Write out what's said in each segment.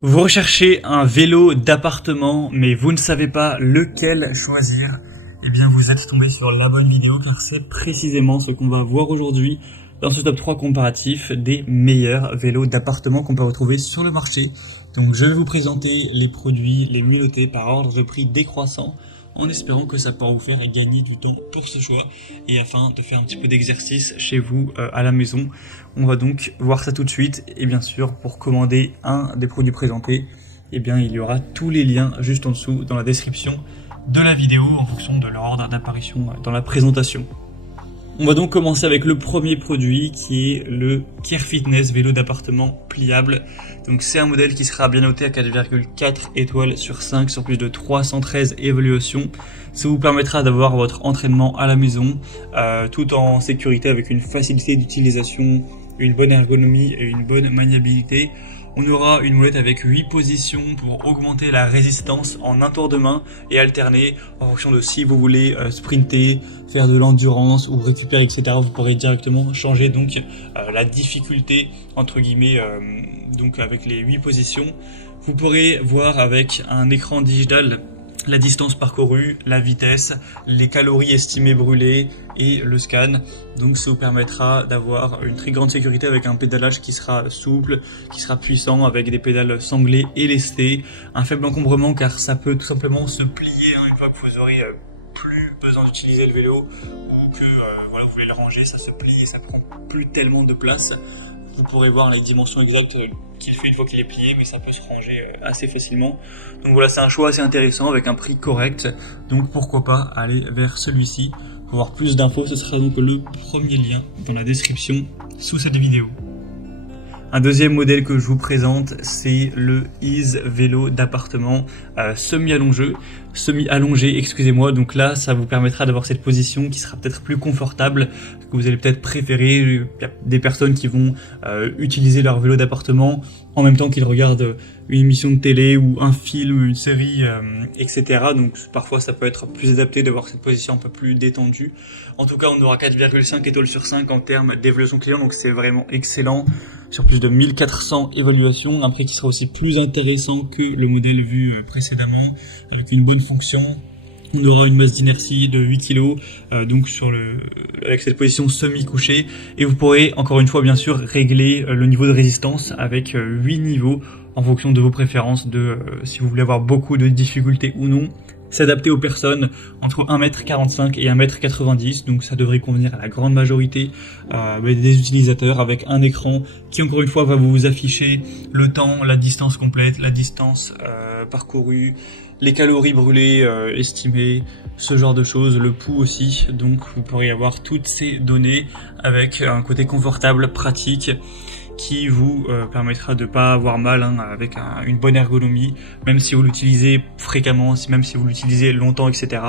Vous recherchez un vélo d'appartement, mais vous ne savez pas lequel choisir. Eh bien, vous êtes tombé sur la bonne vidéo, car c'est précisément ce qu'on va voir aujourd'hui dans ce top 3 comparatif des meilleurs vélos d'appartement qu'on peut retrouver sur le marché. Donc, je vais vous présenter les produits les mieux notés par ordre de prix décroissant, en espérant que ça pourra vous faire gagner du temps pour ce choix et afin de faire un petit peu d'exercice chez vous à la maison. On va donc voir ça tout de suite et bien sûr pour commander un des produits présentés, eh bien il y aura tous les liens juste en dessous dans la description de la vidéo en fonction de leur ordre d'apparition dans la présentation. On va donc commencer avec le premier produit qui est le Care Fitness vélo d'appartement pliable. Donc c'est un modèle qui sera bien noté à 4,4 étoiles sur 5 sur plus de 313 évaluations. Ça vous permettra d'avoir votre entraînement à la maison tout en sécurité avec une facilité d'utilisation, une bonne ergonomie et une bonne maniabilité. On aura une molette avec 8 positions pour augmenter la résistance en un tour de main et alterner en fonction de si vous voulez sprinter, faire de l'endurance ou récupérer, etc. Vous pourrez directement changer donc la difficulté entre guillemets donc avec les 8 positions. Vous pourrez voir avec un écran digital la distance parcourue, la vitesse, les calories estimées brûlées et le scan. Donc ça vous permettra d'avoir une très grande sécurité avec un pédalage qui sera souple, qui sera puissant avec des pédales sanglées et lestées. Un faible encombrement car ça peut tout simplement se plier une fois que vous aurez plus besoin d'utiliser le vélo ou que voilà, vous voulez le ranger, ça se plie et ça prend plus tellement de place. Vous pourrez voir les dimensions exactes qu'il fait une fois qu'il est plié, mais ça peut se ranger assez facilement. Donc voilà, c'est un choix assez intéressant avec un prix correct. Donc pourquoi pas aller vers celui-ci. Pour voir plus d'infos, ce sera donc le premier lien dans la description sous cette vidéo. Un deuxième modèle que je vous présente, c'est le Ease vélo d'appartement semi-allongé, excusez-moi. Donc là, ça vous permettra d'avoir cette position qui sera peut-être plus confortable, que vous allez peut-être préférer. Il y a des personnes qui vont utiliser leur vélo d'appartement en même temps qu'ils regardent une émission de télé ou un film, une série, etc. Donc parfois ça peut être plus adapté d'avoir cette position un peu plus détendue. En tout cas, on aura 4,5 étoiles sur 5 en termes d'évaluation client, donc c'est vraiment excellent. Sur plus de 1400 évaluations, un prix qui sera aussi plus intéressant que le modèle vu précédemment, avec une bonne fonction. On aura une masse d'inertie de 8 kg, donc avec cette position semi-couchée. Et vous pourrez, encore une fois, bien sûr, régler le niveau de résistance avec 8 niveaux en fonction de vos préférences, si vous voulez avoir beaucoup de difficultés ou non. S'adapter aux personnes entre 1m45 et 1m90, donc ça devrait convenir à la grande majorité des utilisateurs, avec un écran qui encore une fois va vous afficher le temps, la distance complète, la distance parcourue, les calories brûlées estimées, ce genre de choses, le pouls aussi. Donc vous pourrez avoir toutes ces données avec un côté confortable, pratique, qui vous permettra de pas avoir mal avec une bonne ergonomie, même si vous l'utilisez fréquemment, même si vous l'utilisez longtemps, etc.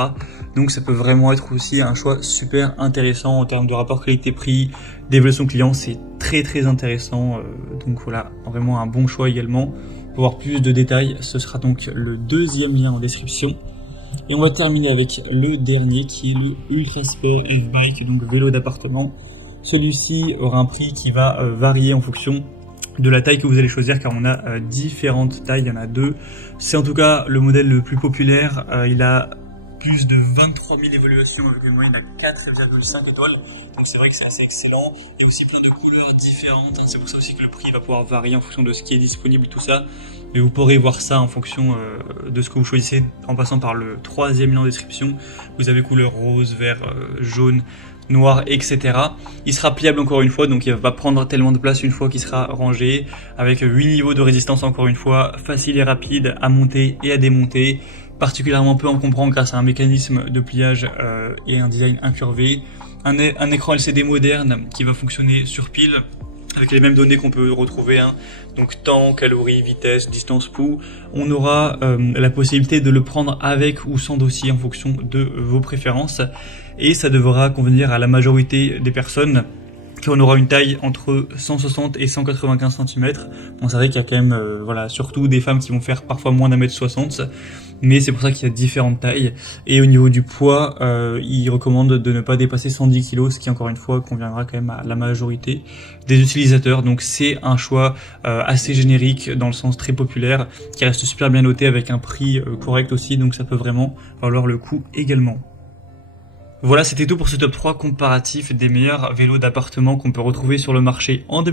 Donc ça peut vraiment être aussi un choix super intéressant en termes de rapport qualité-prix, d'évaluation client, c'est très très intéressant. Donc voilà, vraiment un bon choix également. Pour voir plus de détails, ce sera donc le deuxième lien en description. Et on va terminer avec le dernier qui est le Ultra Sport F-Bike, donc vélo d'appartement. Celui-ci aura un prix qui va varier en fonction de la taille que vous allez choisir, car on a différentes tailles, il y en a deux. C'est en tout cas le modèle le plus populaire, il a plus de 23 000 évaluations avec une moyenne à 4,5 étoiles, donc c'est vrai que c'est assez excellent. Il y a aussi plein de couleurs différentes, c'est pour ça aussi que le prix va pouvoir varier en fonction de ce qui est disponible, tout ça. Mais vous pourrez voir ça en fonction de ce que vous choisissez en passant par le troisième lien en description. Vous avez couleur rose, vert, jaune, noir, etc. Il sera pliable encore une fois, donc il va pas prendre tellement de place une fois qu'il sera rangé, avec 8 niveaux de résistance encore une fois, facile et rapide à monter et à démonter, particulièrement peu encombrant grâce à un mécanisme de pliage et un design incurvé, un écran LCD moderne qui va fonctionner sur pile, avec les mêmes données qu'on peut retrouver, donc temps, calories, vitesse, distance, pouls. On aura la possibilité de le prendre avec ou sans dossier en fonction de vos préférences, et ça devra convenir à la majorité des personnes. Puis on aura une taille entre 160 et 195 cm. Bon, c'est vrai qu'il y a quand même, voilà, surtout des femmes qui vont faire parfois moins d'1m60, mais c'est pour ça qu'il y a différentes tailles. Et au niveau du poids, il recommande de ne pas dépasser 110 kg, ce qui encore une fois conviendra quand même à la majorité des utilisateurs. Donc c'est un choix assez générique, dans le sens très populaire, qui reste super bien noté avec un prix correct aussi, donc ça peut vraiment valoir le coup également. Voilà, c'était tout pour ce top 3 comparatif des meilleurs vélos d'appartement qu'on peut retrouver sur le marché en 2020.